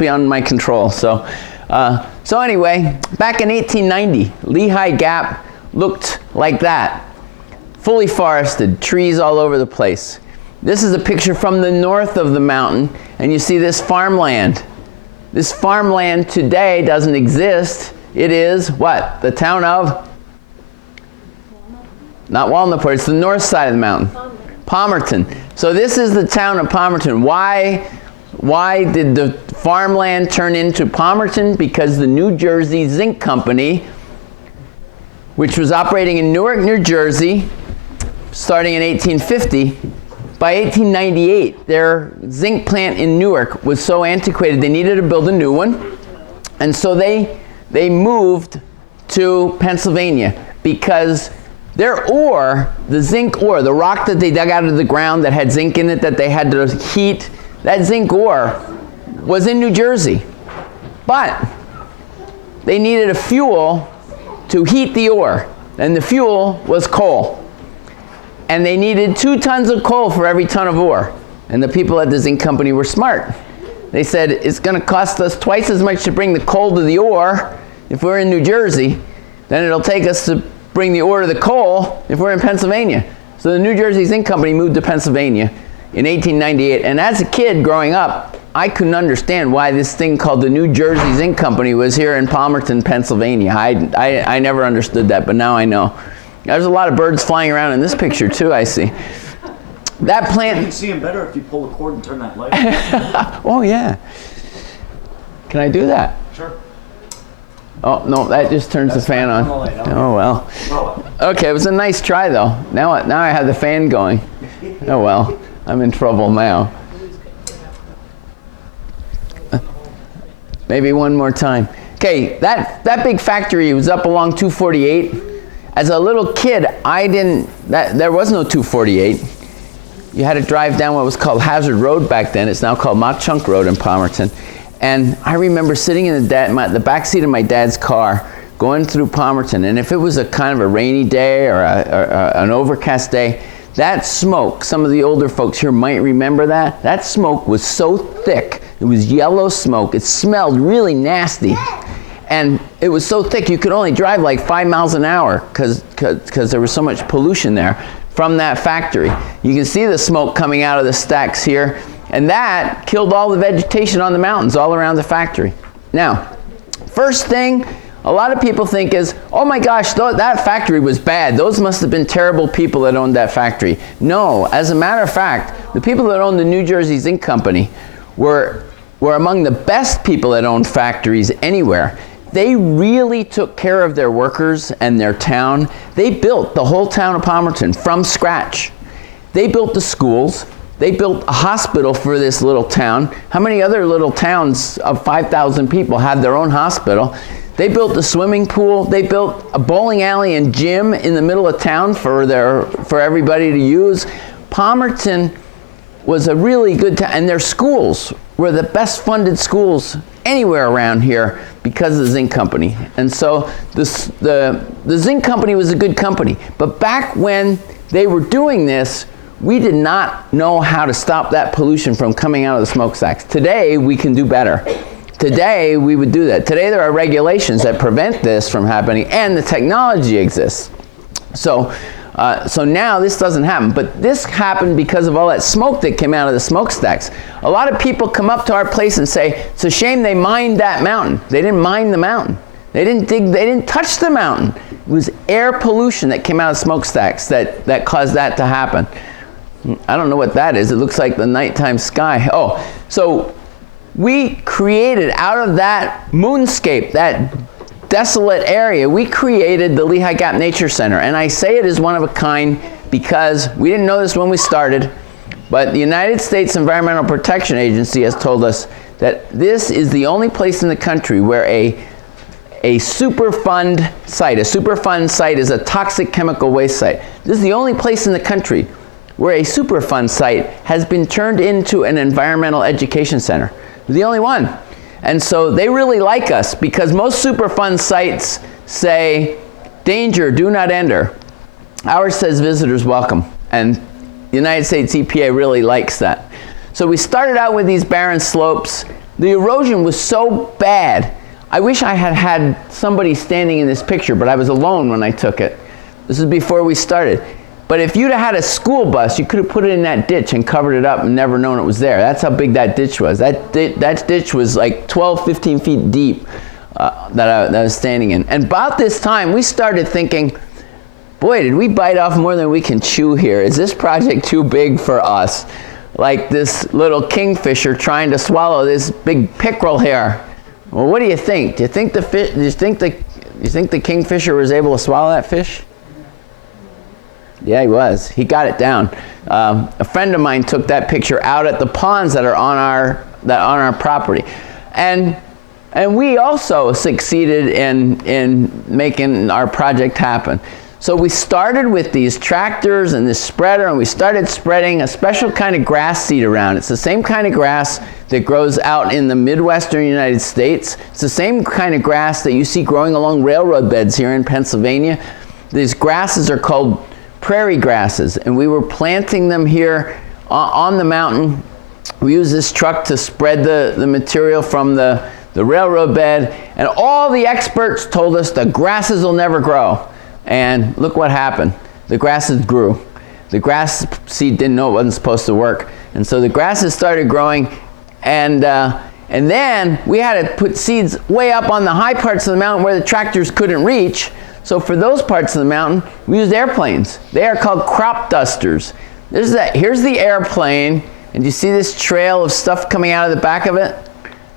beyond my control. So anyway, back in 1890, Lehigh Gap looked like that. Fully forested, trees all over the place. This is a picture from the north of the mountain, and you see this farmland. This farmland today doesn't exist. It is what? The town of? Not Walnutport, it's the north side of the mountain. Palmerton. So this is the town of Palmerton. Why did the farmland turn into Palmerton? Because the New Jersey Zinc Company, which was operating in Newark, New Jersey, starting in 1850, by 1898, their zinc plant in Newark was so antiquated they needed to build a new one. And so they moved to Pennsylvania because their ore, the zinc ore, the rock that they dug out of the ground that had zinc in it that they had to heat, that zinc ore was in New Jersey. But they needed a fuel to heat the ore, and the fuel was coal. And they needed 2 tons of coal for every ton of ore. And the people at the zinc company were smart. They said, it's going to cost us twice as much to bring the coal to the ore if we're in New Jersey than it'll take us to bring the ore to the coal if we're in Pennsylvania. So the New Jersey Zinc Company moved to Pennsylvania in 1898. And as a kid growing up, I couldn't understand why this thing called the New Jersey Zinc Company was here in Palmerton, Pennsylvania. I never understood that, but now I know. There's a lot of birds flying around in this picture too, I see. That plant... You can see them better if you pull the cord and turn that light on. Oh yeah. Can I do that? Sure. Oh, no, that just turns the fan on. Oh, well. Okay, it was a nice try, though. Now I have the fan going. Oh, well, I'm in trouble now. Maybe one more time. Okay, that big factory was up along 248. As a little kid, there was no 248. You had to drive down what was called Hazard Road back then. It's now called Mauch Chunk Road in Palmerton. And I remember sitting in the back seat of my dad's car, going through Palmerton, and if it was a kind of a rainy day or an overcast day, that smoke, some of the older folks here might remember that smoke was so thick. It was yellow smoke. It smelled really nasty. And it was so thick you could only drive like 5 miles an hour because there was so much pollution there from that factory. You can see the smoke coming out of the stacks here. And that killed all the vegetation on the mountains all around the factory. Now, first thing a lot of people think is, oh my gosh, that factory was bad. Those must have been terrible people that owned that factory. No, as a matter of fact, the people that owned the New Jersey Zinc Company were among the best people that owned factories anywhere. They really took care of their workers and their town. They built the whole town of Palmerton from scratch. They built the schools. They built a hospital for this little town. How many other little towns of 5,000 people had their own hospital? They built a swimming pool. They built a bowling alley and gym in the middle of town for everybody to use. Palmerton was a really good town, and their schools were the best funded schools anywhere around here because of the zinc company. And so the zinc company was a good company. But back when they were doing this, we did not know how to stop that pollution from coming out of the smokestacks. Today, we can do better. Today, we would do that. Today, there are regulations that prevent this from happening, and the technology exists. So now this doesn't happen. But this happened because of all that smoke that came out of the smokestacks. A lot of people come up to our place and say, it's a shame they mined that mountain. They didn't mine the mountain. They didn't touch the mountain. It was air pollution that came out of smokestacks that caused that to happen. I don't know what that is. It looks like the nighttime sky. Oh, so we created out of that moonscape, that desolate area, we created the Lehigh Gap Nature Center. And I say it is one of a kind because we didn't know this when we started, but the United States Environmental Protection Agency has told us that this is the only place in the country where a Superfund site, a Superfund site is a toxic chemical waste site. This is the only place in the country where a Superfund site has been turned into an environmental education center. We're the only one. And so they really like us because most Superfund sites say, danger, do not enter. Ours says visitors welcome. And the United States EPA really likes that. So we started out with these barren slopes. The erosion was so bad. I wish I had had somebody standing in this picture, but I was alone when I took it. This is before we started. But if you'd have had a school bus, you could have put it in that ditch and covered it up and never known it was there. That's how big that ditch was. That ditch was like 12, 15 feet deep that I was standing in. And about this time, we started thinking, boy, did we bite off more than we can chew here. Is this project too big for us? Like this little kingfisher trying to swallow this big pickerel here. Well, what do you think? Do you think the kingfisher was able to swallow that fish? Yeah, he was. He got it down. A friend of mine took that picture out at the ponds that are on our property, and we also succeeded in making our project happen. So we started with these tractors and this spreader, and we started spreading a special kind of grass seed around. It's the same kind of grass that grows out in the Midwestern United States. It's the same kind of grass that you see growing along railroad beds here in Pennsylvania. These grasses are called prairie grasses, and we were planting them here on the mountain. We used this truck to spread the material from the railroad bed, and all the experts told us the grasses will never grow. And look what happened. The grasses grew. The grass seed didn't know it wasn't supposed to work, and so the grasses started growing, and then we had to put seeds way up on the high parts of the mountain where the tractors couldn't reach. So for those parts of the mountain, we used airplanes. They are called crop dusters. Here's the airplane, and you see this trail of stuff coming out of the back of it?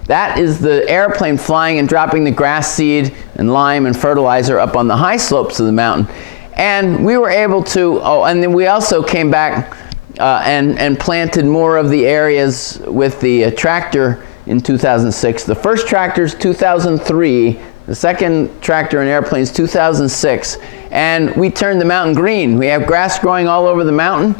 That is the airplane flying and dropping the grass seed and lime and fertilizer up on the high slopes of the mountain. And we were able to, and then we also came back and planted more of the areas with the tractor in 2006. The first tractor's 2003. The second tractor and airplanes 2006, and we turned the mountain green. We have grass growing all over the mountain.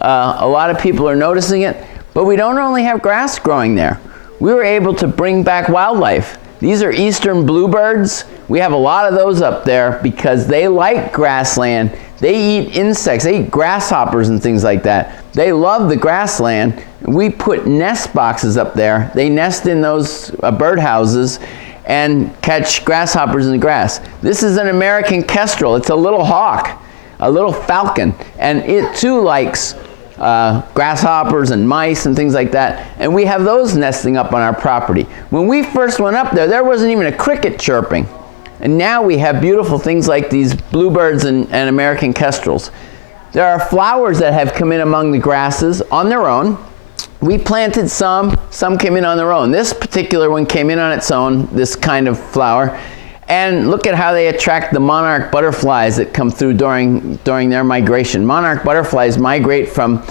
A lot of people are noticing it, but we don't only have grass growing there. We were able to bring back wildlife. These are eastern bluebirds. We have a lot of those up there because they like grassland. They eat insects. They eat grasshoppers and things like that. They love the grassland. We put nest boxes up there. They nest in those birdhouses and catch grasshoppers in the grass. This is an American kestrel. It's a little hawk, a little falcon, and it too likes grasshoppers and mice and things like that, and we have those nesting up on our property. When we first went up there wasn't even a cricket chirping, and now we have beautiful things like these bluebirds and American kestrels. There are flowers that have come in among the grasses on their own. We planted some came in on their own. This particular one came in on its own, this kind of flower. And look at how they attract the monarch butterflies that come through during their migration. Monarch butterflies migrate from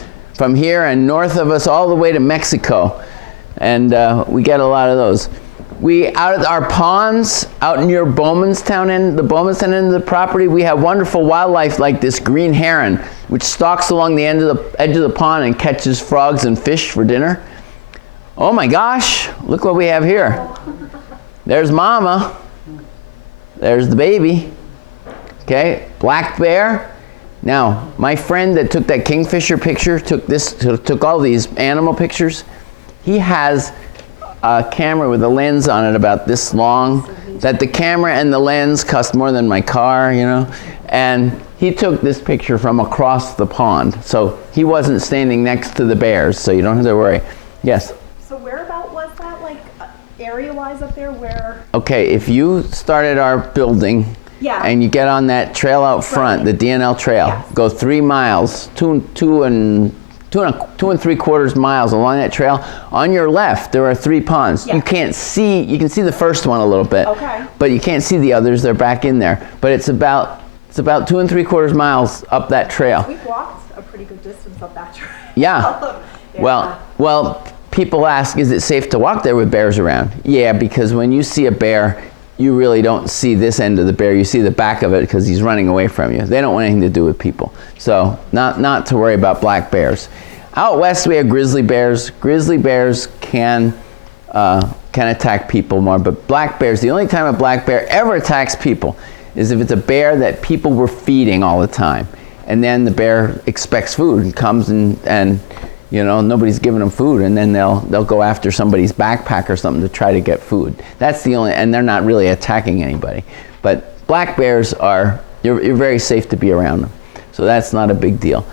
here and north of us all the way to Mexico. And we get a lot of those. Out at our ponds, out near Bowmanstown end, the Bowmanstown end of the property, we have wonderful wildlife like this green heron, which stalks along the edge of the pond and catches frogs and fish for dinner. Oh my gosh, look what we have here. There's Mama. There's the baby. Okay, black bear. Now, my friend that took that kingfisher picture, took all these animal pictures. He has a camera with a lens on it about this long, that the camera and the lens cost more than my car, you know. And he took this picture from across the pond, so he wasn't standing next to the bears, so you don't have to worry. Yes? So whereabout was that, like, area-wise up there, where? Okay, if you started our building, yeah, and you get on that trail out front, the DNL trail, yes, go 3 miles, two and 3/4 miles along that trail. On your left, there are 3 ponds. Yeah. You can see the first one a little bit, okay, but you can't see the others. They're back in there. But it's about 2 3/4 miles up that trail. We've walked a pretty good distance up that trail. Yeah. Yeah. Well, people ask, is it safe to walk there with bears around? Yeah, because when you see a bear, you really don't see this end of the bear. You see the back of it because he's running away from you. They don't want anything to do with people. So not to worry about black bears. Out west, we have grizzly bears. Grizzly bears can attack people more, but black bears, the only time a black bear ever attacks people is if it's a bear that people were feeding all the time. And then the bear expects food and comes and You know, nobody's giving them food, and then they'll go after somebody's backpack or something to try to get food. That's the only, and they're not really attacking anybody. But black bears are, you're very safe to be around them. So that's not a big deal.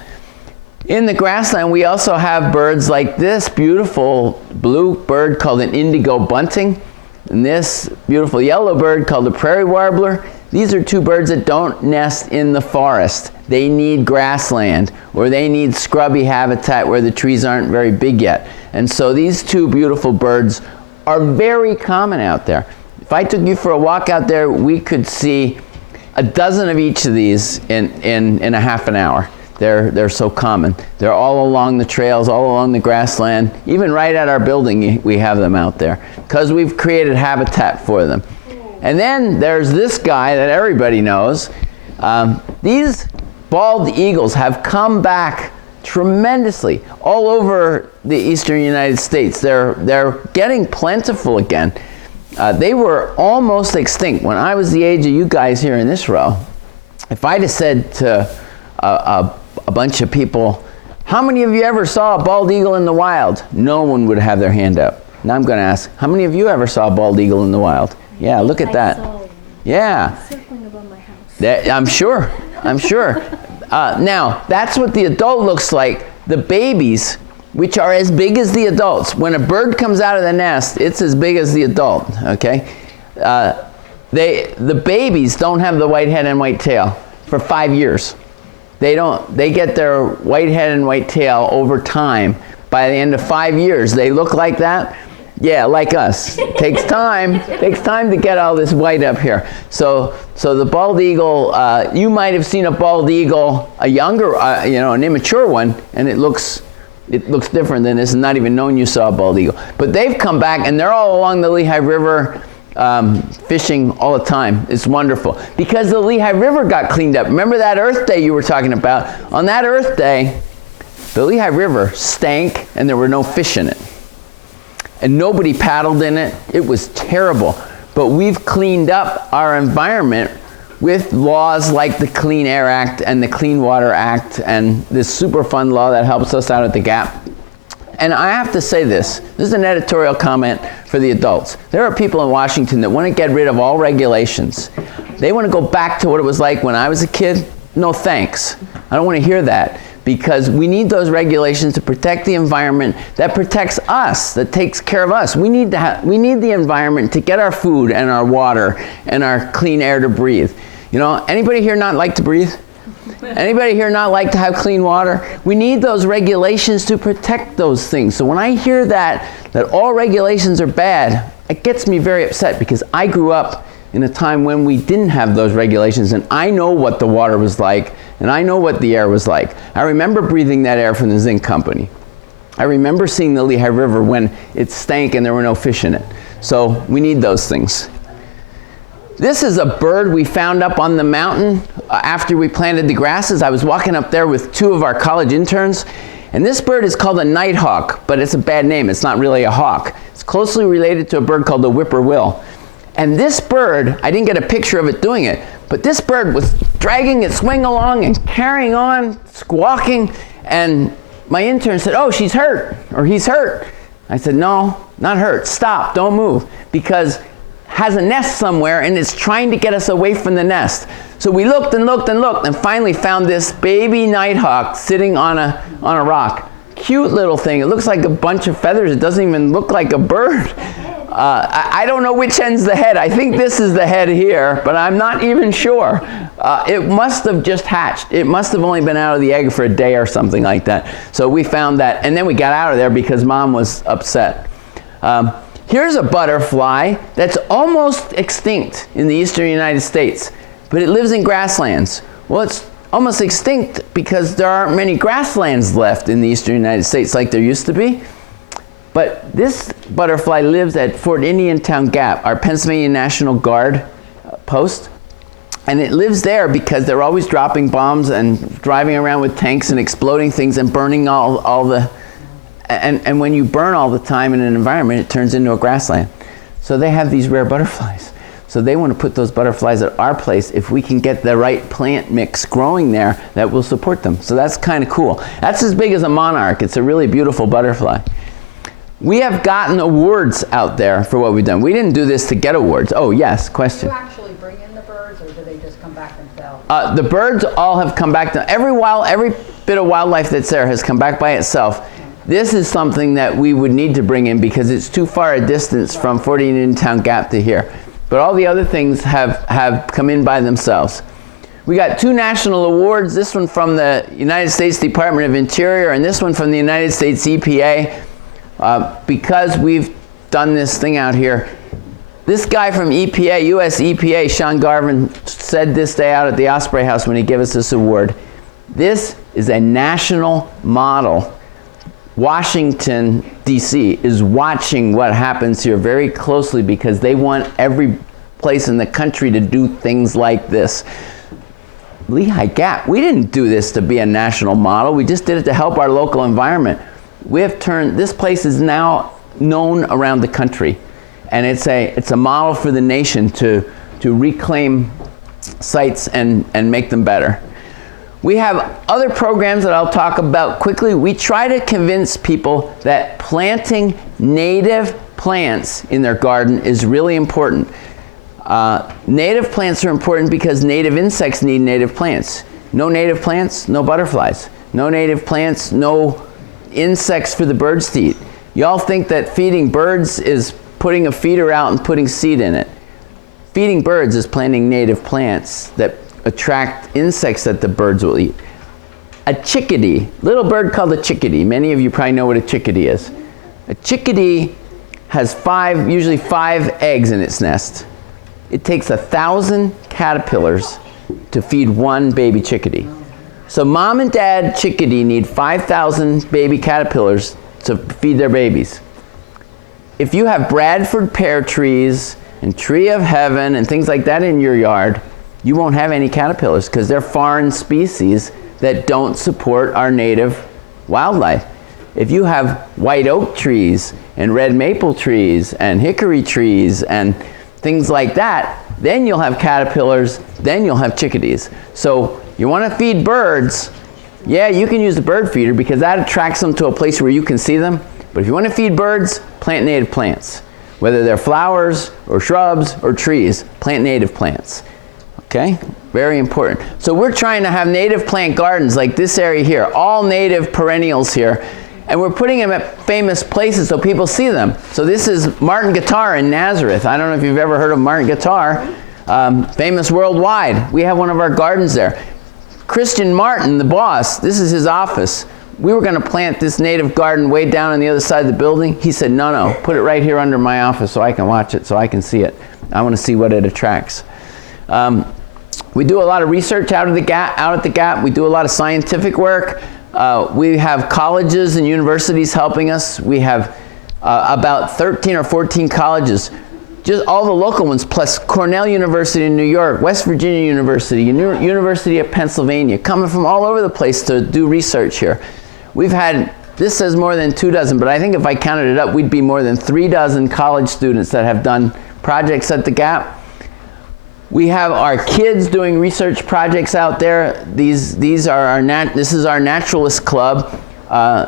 In the grassland, we also have birds like this beautiful blue bird called an indigo bunting, and this beautiful yellow bird called the prairie warbler. These are two birds that don't nest in the forest. They need grassland, or they need scrubby habitat where the trees aren't very big yet. And so these two beautiful birds are very common out there. If I took you for a walk out there, we could see a dozen of each of these in a half an hour. They're so common. They're all along the trails, all along the grassland. Even right at our building, we have them out there because we've created habitat for them. And then there's this guy that everybody knows. These bald eagles have come back tremendously all over the eastern United States. They're getting plentiful again. They were almost extinct when I was the age of you guys here in this row. If I'd have said to a bunch of people, how many of you ever saw a bald eagle in the wild? No one would have their hand up. Now I'm going to ask, how many of you ever saw a bald eagle in the wild? Yeah, look at that. Yeah. Circling above my house. I'm sure. Now, that's what the adult looks like. The babies, which are as big as the adults. When a bird comes out of the nest, it's as big as the adult, okay? The babies don't have the white head and white tail for 5 years. They get their white head and white tail over time. By the end of 5 years, they look like that. Yeah, like us. Takes time to get all this white up here. So the bald eagle, you might have seen a bald eagle, a younger, an immature one, and it looks different than this, and not even knowing you saw a bald eagle. But they've come back, and they're all along the Lehigh River, fishing all the time. It's wonderful because the Lehigh River got cleaned up. Remember that Earth Day you were talking about? On that Earth Day, the Lehigh River stank, and there were no fish in it. And nobody paddled in it. It was terrible. But we've cleaned up our environment with laws like the Clean Air Act and the Clean Water Act and this Superfund law that helps us out at the Gap. And I have to say this is an editorial comment for the adults. There are people in Washington that want to get rid of all regulations. They want to go back to what it was like when I was a kid. No thanks. I don't want to hear that. Because we need those regulations to protect the environment that protects us, that takes care of us. We need the environment to get our food and our water and our clean air to breathe. You know, anybody here not like to breathe? Anybody here not like to have clean water? We need those regulations to protect those things. So when I hear that all regulations are bad, it gets me very upset because I grew up in a time when we didn't have those regulations, and I know what the water was like, and I know what the air was like. I remember breathing that air from the zinc company. I remember seeing the Lehigh River when it stank and there were no fish in it. So we need those things. This is a bird we found up on the mountain after we planted the grasses. I was walking up there with 2 of our college interns, and this bird is called a nighthawk, but it's a bad name. It's not really a hawk. It's closely related to a bird called the whippoorwill. And this bird, I didn't get a picture of it doing it, but this bird was dragging its wing along and carrying on, squawking, and my intern said, "Oh, she's hurt," or "He's hurt." I said, "No, not hurt. Stop, don't move," because it has a nest somewhere and it's trying to get us away from the nest. So we looked and looked and looked and finally found this baby nighthawk sitting on a rock. Cute little thing. It looks like a bunch of feathers. It doesn't even look like a bird. I don't know which end's the head. I think this is the head here, but I'm not even sure. It must have just hatched. It must have only been out of the egg for a day or something like that. So we found that, and then we got out of there because Mom was upset. Here's a butterfly that's almost extinct in the eastern United States, but it lives in grasslands. Well, it's almost extinct because there aren't many grasslands left in the eastern United States like there used to be. But this butterfly lives at Fort Indiantown Gap, our Pennsylvania National Guard post. And it lives there because they're always dropping bombs and driving around with tanks and exploding things and burning all the... And when you burn all the time in an environment, it turns into a grassland. So they have these rare butterflies. So they want to put those butterflies at our place if we can get the right plant mix growing there that will support them. So that's kind of cool. That's as big as a monarch. It's a really beautiful butterfly. We have gotten awards out there for what we've done. We didn't do this to get awards. Oh, yes, question. Do you actually bring in the birds, or do they just come back themselves? The birds all have come back. Every bit of wildlife that's there has come back by itself. This is something that we would need to bring in because it's too far a distance from 40 Indian Town Gap to here. But all the other things have come in by themselves. We got 2 national awards, this one from the United States Department of Interior and this one from the United States EPA, because we've done this thing out here. This guy from EPA, US EPA, Sean Garvin, said this day out at the Osprey House when he gave us this award. This is a national model. Washington, D.C. is watching what happens here very closely because they want every place in the country to do things like this. Lehigh Gap, we didn't do this to be a national model. We just did it to help our local environment. We have turned, this place is now known around the country. And it's a model for the nation to reclaim sites and make them better. We have other programs that I'll talk about quickly. We try to convince people that planting native plants in their garden is really important. Native plants are important because native insects need native plants. No native plants, no butterflies. No native plants, no insects for the birds to eat. Y'all think that feeding birds is putting a feeder out and putting seed in it. Feeding birds is planting native plants that attract insects that the birds will eat. A chickadee, little bird called a chickadee. Many of you probably know what a chickadee is. A chickadee has usually five eggs in its nest. It takes 1,000 caterpillars to feed one baby chickadee. So mom and dad chickadee need 5,000 baby caterpillars to feed their babies. If you have Bradford pear trees and tree of heaven and things like that in your yard, you won't have any caterpillars because they're foreign species that don't support our native wildlife. If you have white oak trees and red maple trees and hickory trees and things like that, then you'll have caterpillars, then you'll have chickadees. So you want to feed birds, yeah, you can use the bird feeder because that attracts them to a place where you can see them. But if you want to feed birds, plant native plants. Whether they're flowers or shrubs or trees, plant native plants. Okay, very important. So we're trying to have native plant gardens like this area here, all native perennials here. And we're putting them at famous places so people see them. So this is Martin Guitar in Nazareth. I don't know if you've ever heard of Martin Guitar, famous worldwide. We have one of our gardens there. Christian Martin, the boss, this is his office. We were going to plant this native garden way down on the other side of the building. He said, no, put it right here under my office so I can watch it, so I can see it. I want to see what it attracts. We do a lot of research out at the Gap. We do a lot of scientific work. We have colleges and universities helping us. We have about 13 or 14 colleges, just all the local ones, plus Cornell University in New York, West Virginia University, University of Pennsylvania, coming from all over the place to do research here. We've had, this says more than 24, but I think if I counted it up, we'd be more than 36 college students that have done projects at the Gap. We have our kids doing research projects out there. This is our naturalist club.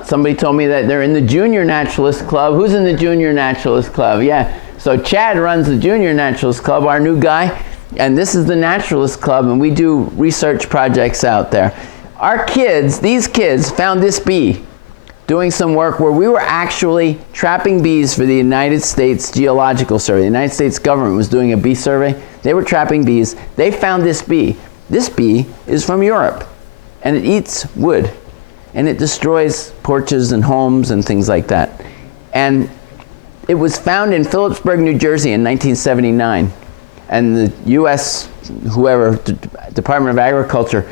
Somebody told me that they're in the junior naturalist club. Who's in the junior naturalist club? Yeah. So Chad runs the junior naturalist club, our new guy, and this is the naturalist club, and we do research projects out there. Our kids, these kids, found this bee doing some work where we were actually trapping bees for the United States Geological Survey. The United States government was doing a bee survey. They were trapping bees. They found this bee. This bee is from Europe, and it eats wood, and it destroys porches and homes and things like that. And it was found in Phillipsburg, New Jersey in 1979. And the U.S., Department of Agriculture,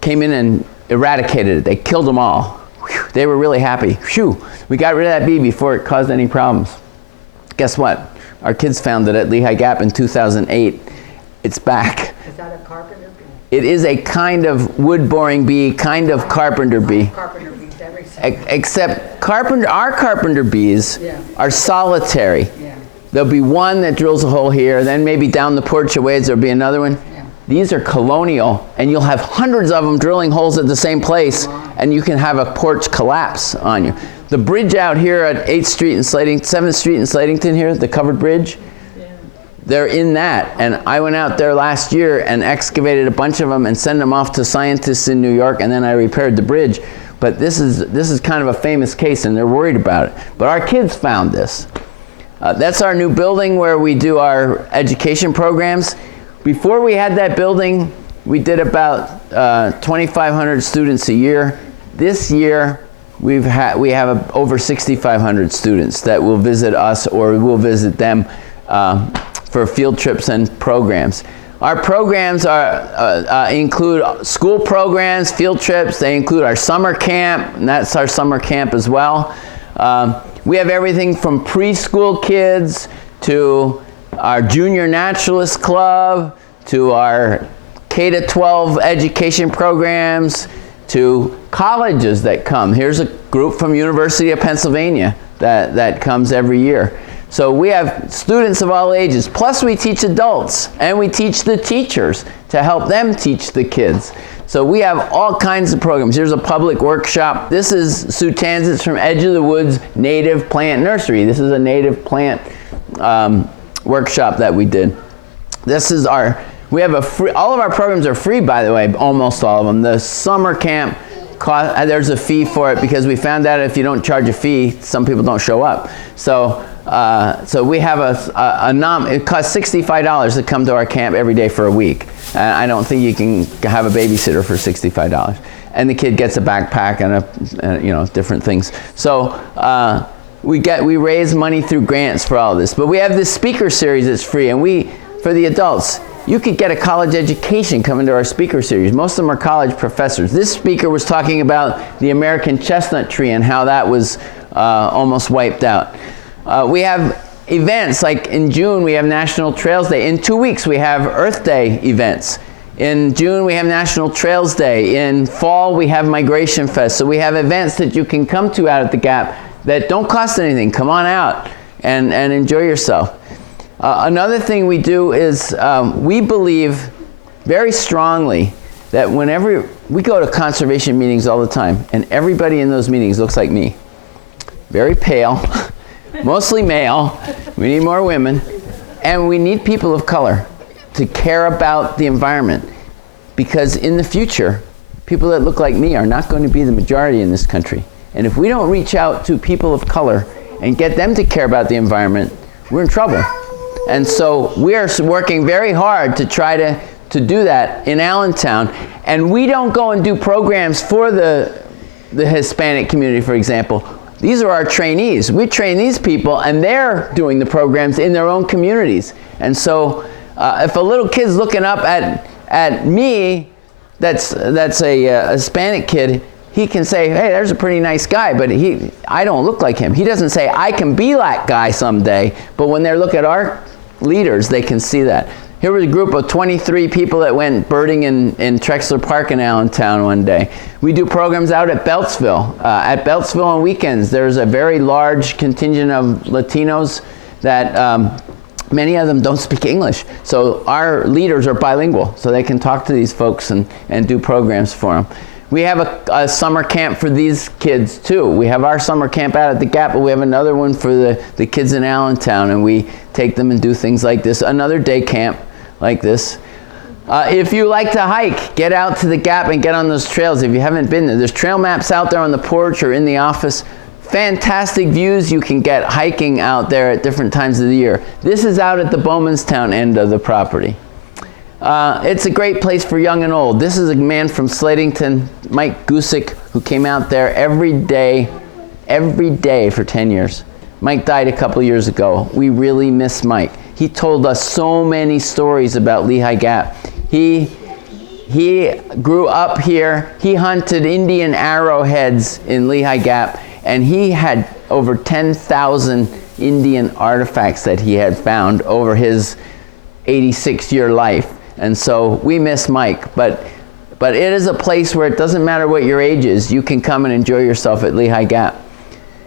came in and eradicated it. They killed them all. Whew, they were really happy. Phew, we got rid of that bee before it caused any problems. Guess what? Our kids found it at Lehigh Gap in 2008. It's back. Is that a carpenter bee? It is a kind of wood-boring bee, kind of carpenter bee. Carpenter bees every summer. Except our carpenter bees Yeah. are solitary. Yeah. There'll be one that drills a hole here, then maybe down the porch a ways there'll be another one. Yeah. These are colonial, and you'll have hundreds of them drilling holes at the same place, and you can have a porch collapse on you. The bridge out here at 8th Street and 7th Street in Slatington here, the covered bridge, they're in that. And I went out there last year and excavated a bunch of them and sent them off to scientists in New York, and then I repaired the bridge. But this is kind of a famous case, and they're worried about it. But our kids found this. That's our new building where we do our education programs. Before we had that building, we did about 2,500 students a year. This year, we have over 6,500 students that will visit us or we'll visit them for field trips and programs. Our programs include school programs, field trips. They include our summer camp, and that's our summer camp as well. We have everything from preschool kids to our junior naturalist club to our K-12 education programs to colleges that come. Here's a group from University of Pennsylvania that comes every year. So we have students of all ages, plus we teach adults, and we teach the teachers to help them teach the kids. So we have all kinds of programs. Here's a public workshop. This is Sue Tanzit's from Edge of the Woods Native Plant Nursery. This is a native plant workshop that we did. This is we have all of our programs are free, by the way, almost all of them. The summer camp, there's a fee for it because we found out if you don't charge a fee, some people don't show up. So we have it costs $65 to come to our camp every day for a week. I don't think you can have a babysitter for $65. And the kid gets a backpack and different things. So we raise money through grants for all this. But we have this speaker series that's free, and for the adults, you could get a college education coming to our speaker series. Most of them are college professors. This speaker was talking about the American chestnut tree and how that was almost wiped out. We have events, like in June we have National Trails Day. In 2 weeks we have Earth Day events. In June we have National Trails Day. In fall we have Migration Fest. So we have events that you can come to out at the Gap that don't cost anything. Come on out and enjoy yourself. Another thing we do is we believe very strongly that whenever we go to conservation meetings all the time, and everybody in those meetings looks like me. Very pale, mostly male. We need more women. And we need people of color to care about the environment. Because in the future, people that look like me are not going to be the majority in this country. And if we don't reach out to people of color and get them to care about the environment, we're in trouble. And so we are working very hard to try to do that in Allentown. And we don't go and do programs for the Hispanic community, for example. These are our trainees. We train these people, and they're doing the programs in their own communities. And so if a little kid's looking up at me, that's a Hispanic kid, he can say, hey, there's a pretty nice guy, but I don't look like him. He doesn't say, I can be that guy someday. But when they look at our leaders, they can see that. Here was a group of 23 people that went birding in Trexler Park in Allentown one day. We do programs out at Beltsville. At Beltsville on weekends, there's a very large contingent of Latinos that many of them don't speak English. So our leaders are bilingual, so they can talk to these folks and do programs for them. We have a summer camp for these kids too. We have our summer camp out at the Gap, but we have another one for the kids in Allentown, and we take them and do things like this. Another day camp like this. If you like to hike, get out to the Gap and get on those trails if you haven't been there. There's trail maps out there on the porch or in the office. Fantastic views you can get hiking out there at different times of the year. This is out at the Bowmanstown end of the property. It's a great place for young and old. This is a man from Slatington, Mike Gusick, who came out there every day for 10 years. Mike died a couple years ago. We really miss Mike. He told us so many stories about Lehigh Gap. He grew up here. He hunted Indian arrowheads in Lehigh Gap, and he had over 10,000 Indian artifacts that he had found over his 86-year life. And so we miss Mike, but it is a place where it doesn't matter what your age is, you can come and enjoy yourself at Lehigh Gap.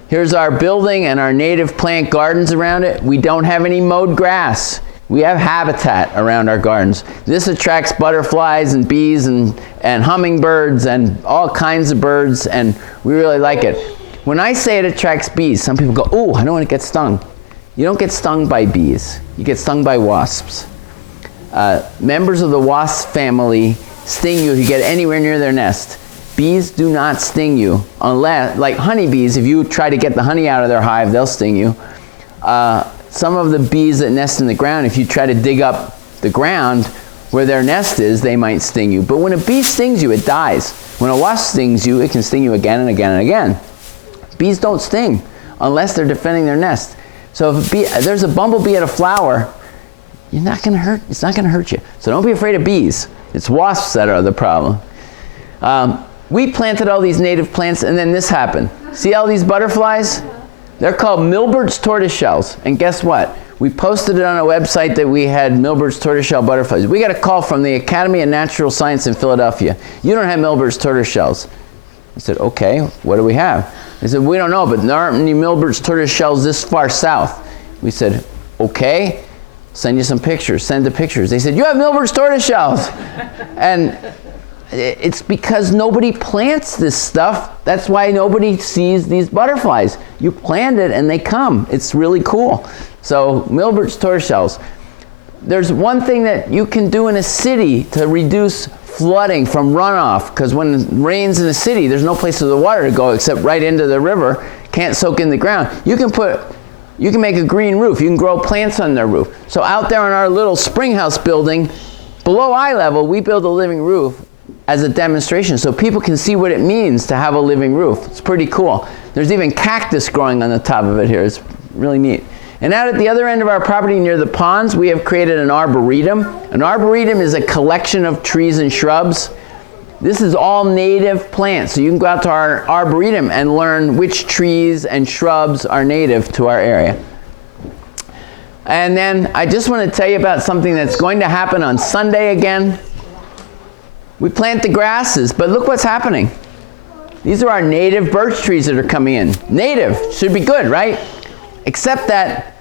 Here's our building and our native plant gardens around it. We don't have any mowed grass. We have habitat around our gardens. This attracts butterflies and bees and hummingbirds and all kinds of birds, and we really like it. When I say it attracts bees, some people go, "Oh, I don't want to get stung." You don't get stung by bees. You get stung by wasps. Members of the wasp family sting you if you get anywhere near their nest. Bees do not sting you unless, like honeybees, if you try to get the honey out of their hive, they'll sting you. Some of the bees that nest in the ground, if you try to dig up the ground where their nest is, they might sting you. But when a bee stings you, it dies. When a wasp stings you, it can sting you again and again and again. Bees don't sting unless they're defending their nest. So if there's a bumblebee at a flower, it's not going to hurt you. So don't be afraid of bees. It's wasps that are the problem. We planted all these native plants, and then this happened. See all these butterflies? They're called Milbert's tortoiseshells. And guess what? We posted it on a website that we had Milbert's tortoiseshell butterflies. We got a call from the Academy of Natural Science in Philadelphia. "You don't have Milbert's tortoiseshells." I said, "Okay, what do we have?" They said, "We don't know, but there aren't any Milbert's tortoiseshells this far south." We said, "Okay, send you some pictures." Send the pictures. They said, "You have Milbert's tortoiseshells." And it's because nobody plants this stuff. That's why nobody sees these butterflies. You plant it and they come. It's really cool. So Milbert's tortoiseshells. There's one thing that you can do in a city to reduce flooding from runoff, because when it rains in a city, there's no place for the water to go except right into the river. Can't soak in the ground. You can make a green roof. You can grow plants on their roof. So out there in our little spring house building, below eye level, we build a living roof as a demonstration so people can see what it means to have a living roof. It's pretty cool. There's even cactus growing on the top of it here. It's really neat. And out at the other end of our property near the ponds, we have created an arboretum. An arboretum is a collection of trees and shrubs. This is all native plants. So you can go out to our arboretum and learn which trees and shrubs are native to our area. And then I just want to tell you about something that's going to happen on Sunday again. We plant the grasses, but look what's happening. These are our native birch trees that are coming in. Native, should be good, right? Except that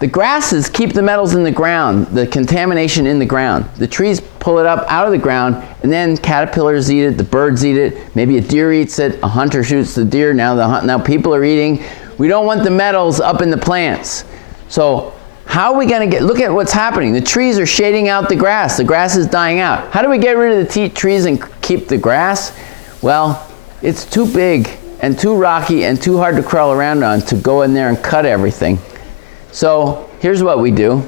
the grasses keep the metals in the ground, the contamination in the ground. The trees pull it up out of the ground, and then caterpillars eat it, the birds eat it, maybe a deer eats it, a hunter shoots the deer, now people are eating. We don't want the metals up in the plants. So how are we going to look at what's happening. The trees are shading out the grass. The grass is dying out. How do we get rid of the trees and keep the grass? Well, it's too big and too rocky and too hard to crawl around on to go in there and cut everything. So here's what we do.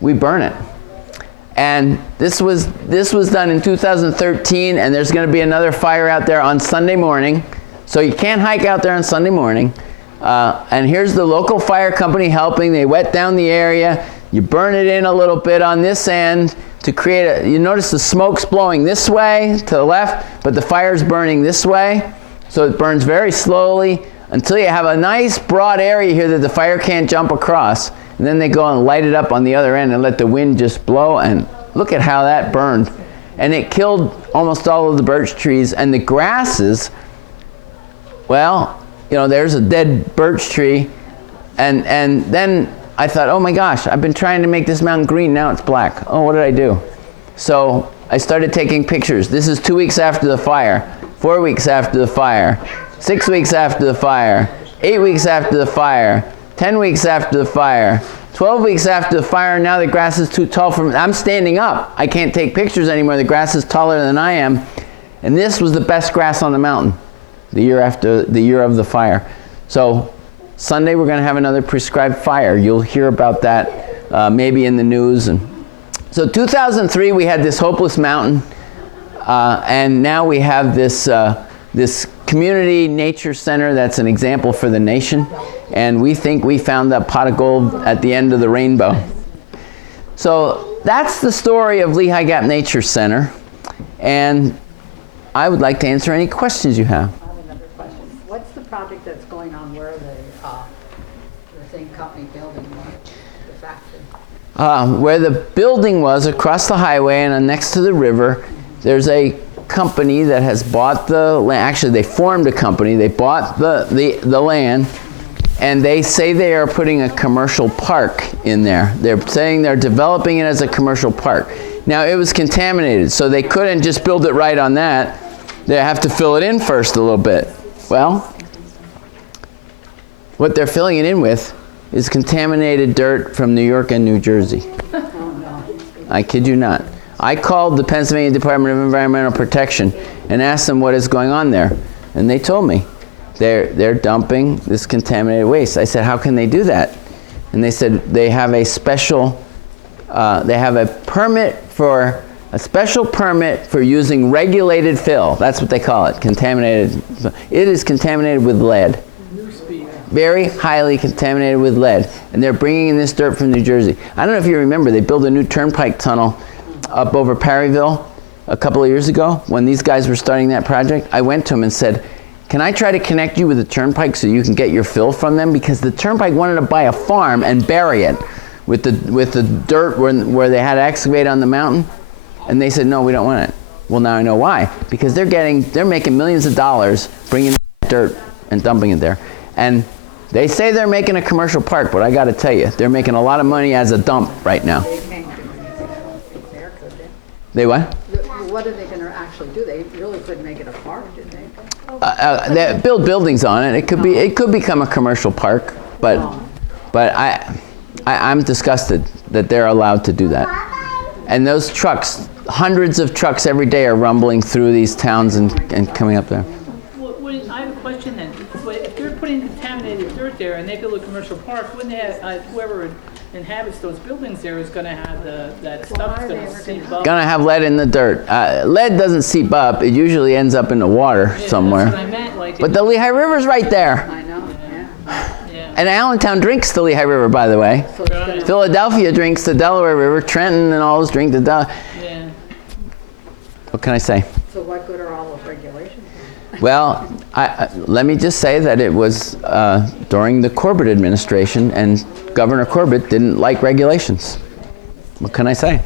We burn it. And this was done in 2013, and there's going to be another fire out there on Sunday morning. So you can't hike out there on Sunday morning. And here's the local fire company helping. They wet down the area. You burn it in a little bit on this end to create you notice the smoke's blowing this way to the left, but the fire's burning this way. So it burns very slowly until you have a nice broad area here that the fire can't jump across. And then they go and light it up on the other end and let the wind just blow, and look at how that burned. And it killed almost all of the birch trees, and the grasses, well, you know, there's a dead birch tree, and then I thought, oh my gosh, I've been trying to make this mountain green, now it's black. Oh, what did I do? So I started taking pictures. This is 2 weeks after the fire, 4 weeks after the fire, 6 weeks after the fire, 8 weeks after the fire, 10 weeks after the fire, 12 weeks after the fire. Now the grass is too tall for me. I'm standing up. I can't take pictures anymore. The grass is taller than I am. And this was the best grass on the mountain the year after the year of the fire. So Sunday we're going to have another prescribed fire. You'll hear about that maybe in the news. And so 2003 we had this hopeless mountain, and now we have this this community nature center that's an example for the nation, and we think we found that pot of gold at the end of the rainbow. So that's the story of Lehigh Gap Nature Center, and I would like to answer any questions you have. What's the project that's going on where the same company building was, the factory? Where the building was across the highway and next to the river, there's a company that has bought the land. Actually, they formed a company. They bought the land, and they say they are putting a commercial park in there. They're saying they're developing it as a commercial park. Now, it was contaminated, so they couldn't just build it right on that. They have to fill it in first a little bit. Well, what they're filling it in with is contaminated dirt from New York and New Jersey. I kid you not. I called the Pennsylvania Department of Environmental Protection and asked them what is going on there. And they told me they're dumping this contaminated waste. I said, how can they do that? And they said they have a special, they have a special permit for using regulated fill. That's what they call it, contaminated. It is contaminated with lead. Very highly contaminated with lead. And they're bringing in this dirt from New Jersey. I don't know if you remember, they built a new turnpike tunnel up over Perryville a couple of years ago when these guys were starting that project. I went to them and said, can I try to connect you with the turnpike so you can get your fill from them? Because the turnpike wanted to buy a farm and bury it with the dirt where they had to excavate on the mountain. And they said, no, we don't want it. Well, now I know why. Because they're making millions of dollars bringing dirt and dumping it there. And they say they're making a commercial park, but I got to tell you, they're making a lot of money as a dump right now. They can't do anything there, could they? They what? What are they going to actually do? They really couldn't make it a park, did they? They build buildings on it. It could become a commercial park, but I'm disgusted that they're allowed to do that. And those trucks, hundreds of trucks every day are rumbling through these towns and coming up there. I have a question then. If they're putting contaminated dirt there and they build a commercial park, wouldn't they have, whoever inhabits those buildings there is going to have that stuff that's going to seep up? Gonna have lead in the dirt. Lead doesn't seep up. It usually ends up in the water somewhere. That's what I meant. Like, But the Lehigh River's right there. I know, yeah. And Allentown drinks the Lehigh River, by the way. So it's gonna, Philadelphia drinks the Delaware River. Trenton and all those drink the yeah. What can I say? so what good are all those regulations? Well, let me just say that it was during the Corbett administration, and Governor Corbett didn't like regulations. What can I say?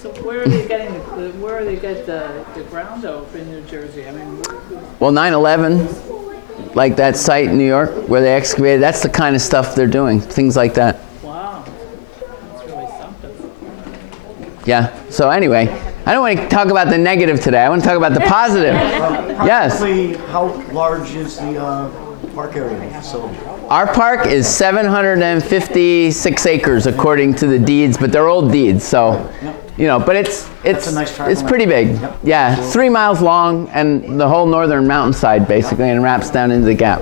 So where are they getting where are they get the ground over in New Jersey? I mean, Well, 9/11, like that site in New York where they excavated, that's the kind of stuff they're doing, things like that. wow, that's really something. Yeah, so anyway, I don't want to talk about the negative today. I want to talk about the positive. Yes. Approximately how large is the park area facility? Our park is 756 acres according to the deeds, but they're old deeds, so, you know, but it's a nice tract it's of pretty big. Yep. Yeah, 3 miles long and the whole northern mountainside basically, and wraps down into the gap.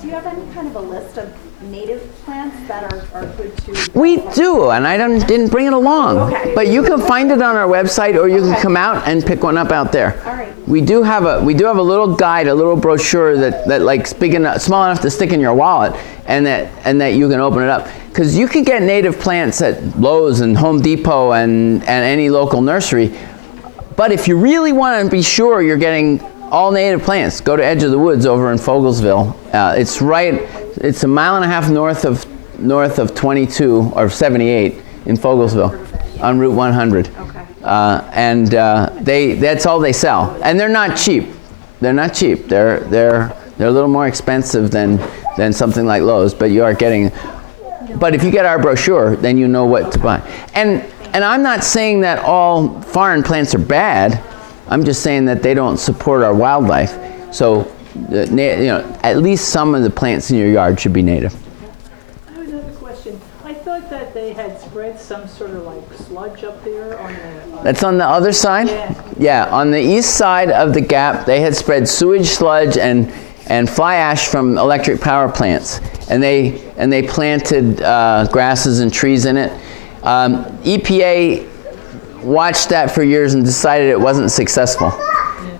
Do you have any kind of a list of native plants that are good to? We do, and I didn't bring it along. Okay. But you can find it on our website, or you can come out and pick one up out there. All right. We do have a little guide, a little brochure that like small enough to stick in your wallet, and that you can open it up. Because you can get native plants at Lowe's and Home Depot and any local nursery. But if you really want to be sure you're getting all native plants, go to Edge of the Woods over in Fogelsville. It's a mile and a half north of 22 or 78 in Fogelsville on Route 100. Okay. That's all they sell, and they're not cheap. They're not cheap. They're a little more expensive than something like Lowe's, but you are getting. But if you get our brochure, then you know what to buy. And I'm not saying that all foreign plants are bad. I'm just saying that they don't support our wildlife. So, at least some of the plants in your yard should be native. I have another question. I thought that they had spread some sort of like sludge up there on the. That's on the other side? Yeah. Yeah, on the east side of the gap, they had spread sewage sludge and fly ash from electric power plants. And they planted grasses and trees in it. EPA watched that for years and decided it wasn't successful.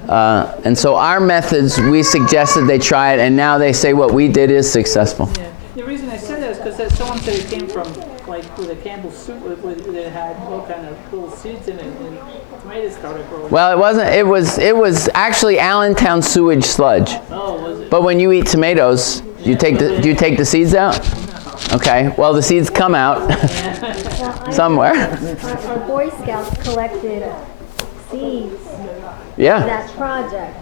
And so our methods, we suggested they try it, and now they say what we did is successful. Yeah. The reason I said that is because someone said it came from like with a Campbell's soup that had all kind of little seeds in it, and tomatoes started growing. Well, it wasn't. It was actually Allentown sewage sludge. Oh, was it? But when you eat tomatoes, do you take the seeds out? Okay. Well, the seeds come out somewhere. Our Boy Scouts collected seeds Yeah, that project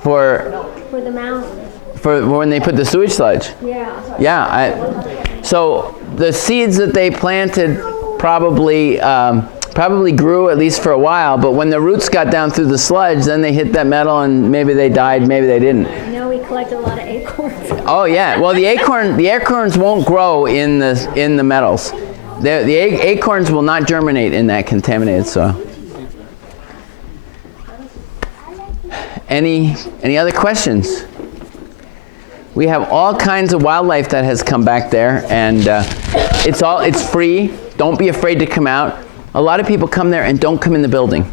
for the mountain. when they put the sewage sludge. Yeah. Yeah, so the seeds that they planted probably grew at least for a while, but when the roots got down through the sludge, then they hit that metal and maybe they died, maybe they didn't. You know, we collect a lot of acorns. Oh yeah, well the acorns won't grow in the metals. The acorns will not germinate in that contaminated soil. Any other questions? We have all kinds of wildlife that has come back there, and it's free. Don't be afraid to come out. A lot of people come there and don't come in the building.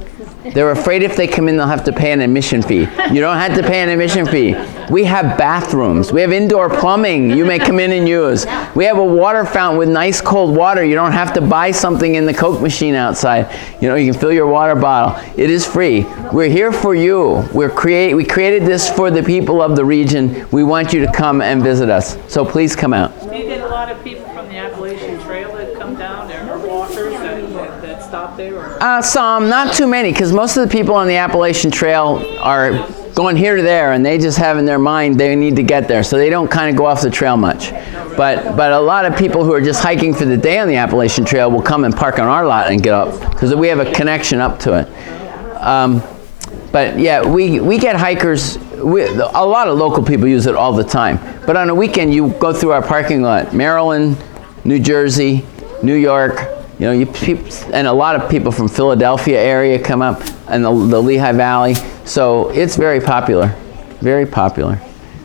They're afraid if they come in, they'll have to pay an admission fee. You don't have to pay an admission fee. We have bathrooms. We have indoor plumbing you may come in and use. We have a water fountain with nice cold water. You don't have to buy something in the Coke machine outside. You know, you can fill your water bottle. It is free. We're here for you. We created this for the people of the region. We want you to come and visit us. So please come out. Do you get a lot of people from the Appalachian Trail that come down there, or walkers that stop there? Or? Some, not too many, because most of the people on the Appalachian Trail are going here to there, and they just have in their mind they need to get there, so they don't kind of go off the trail much. But a lot of people who are just hiking for the day on the Appalachian Trail will come and park on our lot and get up, because we have a connection up to it. But yeah, we get hikers. A lot of local people use it all the time. But on a weekend, you go through our parking lot. Maryland, New Jersey, New York. You know, and a lot of people from Philadelphia area come up, and the Lehigh Valley. So it's very popular, very popular.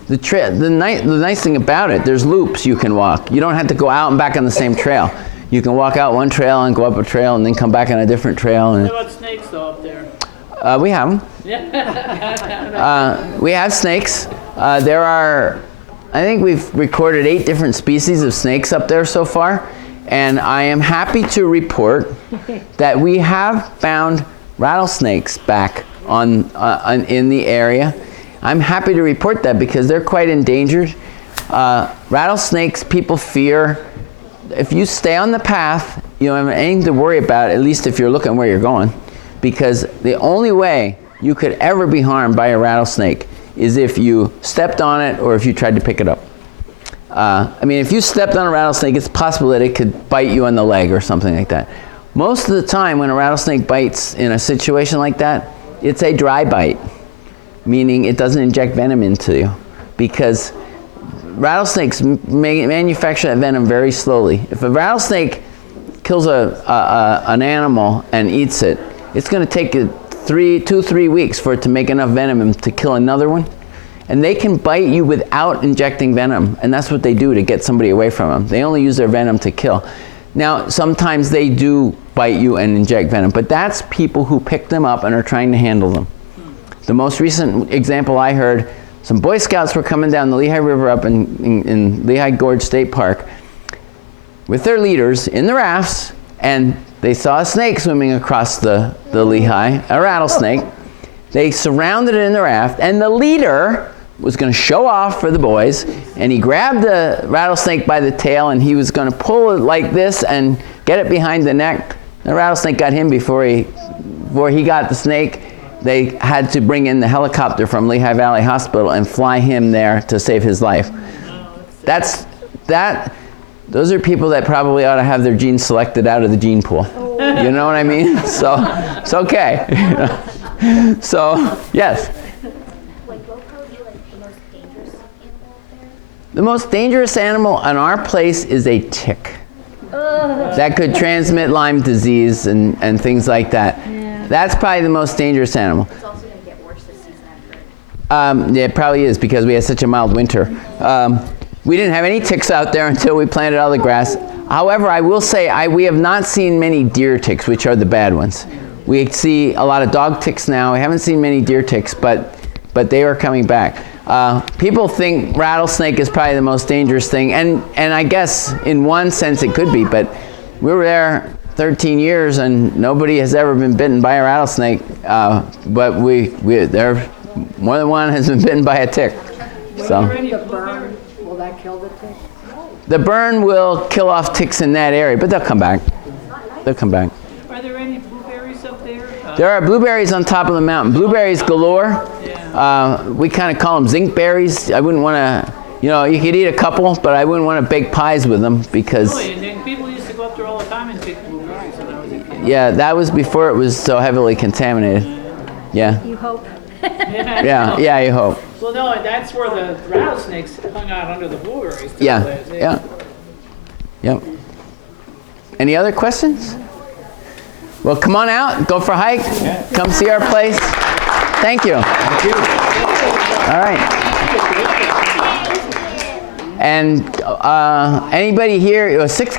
The nice thing about it, there's loops you can walk. You don't have to go out and back on the same trail. You can walk out one trail and go up a trail and then come back on a different trail. And What about snakes though up there? we have them. We have snakes. There are, I think we've recorded 8 different species of snakes up there so far. And I am happy to report that we have found rattlesnakes back in the area. I'm happy to report that because they're quite endangered. Rattlesnakes, people fear. If you stay on the path, you don't have anything to worry about, at least if you're looking where you're going. Because the only way you could ever be harmed by a rattlesnake is if you stepped on it or if you tried to pick it up. I mean, if you stepped on a rattlesnake, it's possible that it could bite you on the leg or something like that. Most of the time when a rattlesnake bites in a situation like that, it's a dry bite, meaning it doesn't inject venom into you, because rattlesnakes manufacture that venom very slowly. If a rattlesnake kills an animal and eats it, it's going to take 2-3 weeks for it to make enough venom to kill another one. And they can bite you without injecting venom, and that's what they do to get somebody away from them. They only use their venom to kill. Now, sometimes they do bite you and inject venom, but that's people who pick them up and are trying to handle them. The most recent example I heard, some Boy Scouts were coming down the Lehigh River up in Lehigh Gorge State Park with their leaders in the rafts, and they saw a snake swimming across the Lehigh, a rattlesnake. They surrounded it in the raft, and the leader was going to show off for the boys, and he grabbed the rattlesnake by the tail, and he was going to pull it like this and get it behind the neck. The rattlesnake got him before he got the snake. They had to bring in the helicopter from Lehigh Valley Hospital and fly him there to save his life. Those are people that probably ought to have their genes selected out of the gene pool. You know what I mean? So it's okay. So, yes. Like, what would be like the most dangerous animal there? The most dangerous animal on our place is a tick. That could transmit Lyme disease and things like that. Yeah. That's probably the most dangerous animal. It's also going to get worse this season, I've heard. Yeah, it probably is because we had such a mild winter. We didn't have any ticks out there until we planted all the grass. However, I will say we have not seen many deer ticks, which are the bad ones. We see a lot of dog ticks now. We haven't seen many deer ticks, but they are coming back. People think rattlesnake is probably the most dangerous thing, and I guess in one sense it could be, but we were there 13 years and nobody has ever been bitten by a rattlesnake, but there more than one has been bitten by a tick. So The burn, will that kill the tick? the burn will kill off ticks in that area, but they'll come back. They'll come back. Are there any blueberries up there? There are blueberries on top of the mountain. Blueberries galore. We kind of call them zinc berries. I wouldn't want to, you could eat a couple, but I wouldn't want to bake pies with them because, Really, and then people used to go up there all the time and pick blueberries when I was a kid. yeah, that was before it was so heavily contaminated. Yeah, You hope. yeah, you hope. Well, no, that's where the rattlesnakes hung out under the blueberries. too. Yeah, They- yeah. Yep. Any other questions? Well, come on out, go for a hike, come see our place. Thank you. Thank you. All right. And anybody here, sixth grade?